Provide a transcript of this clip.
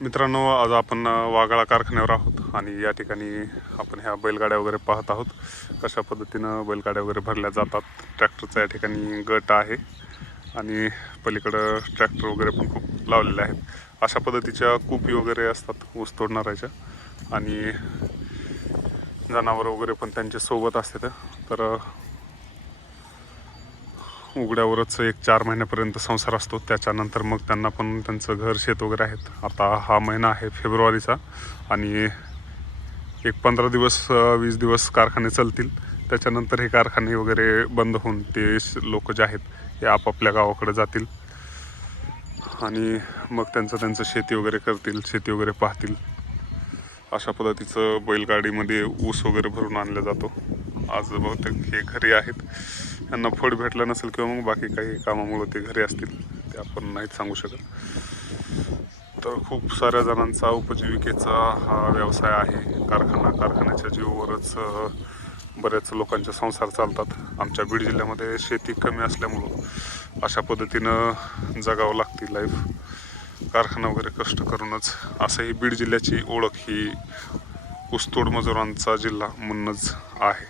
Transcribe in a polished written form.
मित्रांनो, आज आपण वाघाळा कारखान्यावर आहोत आणि या ठिकाणी आपण ह्या बैलगाड्या वगैरे पाहत आहोत. कशा पद्धतीनं बैलगाड्या वगैरे भरल्या जातात. ट्रॅक्टरचा या ठिकाणी गट आहे आणि पलीकडं ट्रॅक्टर वगैरे पण खूप लावलेले आहेत. अशा पद्धतीच्या कुपी वगैरे असतात ऊस तोडणाऱ्याच्या आणि जनावरं वगैरे पण त्यांच्या सोबत असतात. तर उघड्यावरच 1-4 महिन्यापर्यंत संसार असतो. त्याच्यानंतर मग त्यांना पण त्यांचं घर शेत वगैरे आहेत. आता हा महिना आहे फेब्रुवारीचा आणि एक 15 दिवस 20 दिवस कारखाने चालतील. त्याच्यानंतर हे कारखाने वगैरे बंद होऊन ते लोक जे आहेत हे आपापल्या गावाकडे जातील आणि मग त्यांचं शेती वगैरे करतील, शेती वगैरे पाहतील. अशा पद्धतीचं बैलगाडीमध्ये ऊस वगैरे भरून आणला जातो. आज बहुतेक हे घरी आहेत. त्यांना फळ भेटलं नसेल किंवा मग बाकी काही कामामुळे ते घरी असतील, ते आपण नाहीच सांगू शकत. तर खूप साऱ्या जणांचा उपजीविकेचा हा व्यवसाय आहे. कारखान्याच्या जीवावरच बऱ्याच लोकांचे संसार चालतात. आमच्या बीड जिल्ह्यामध्ये शेती कमी असल्यामुळं अशा पद्धतीनं जगावं लागते लाईफ. कारखाना वगैरे कष्ट करूनच. असंही बीड जिल्ह्याची ओळख ही ऊसतोड मजुरांचा जिल्हा म्हणूनच आहे.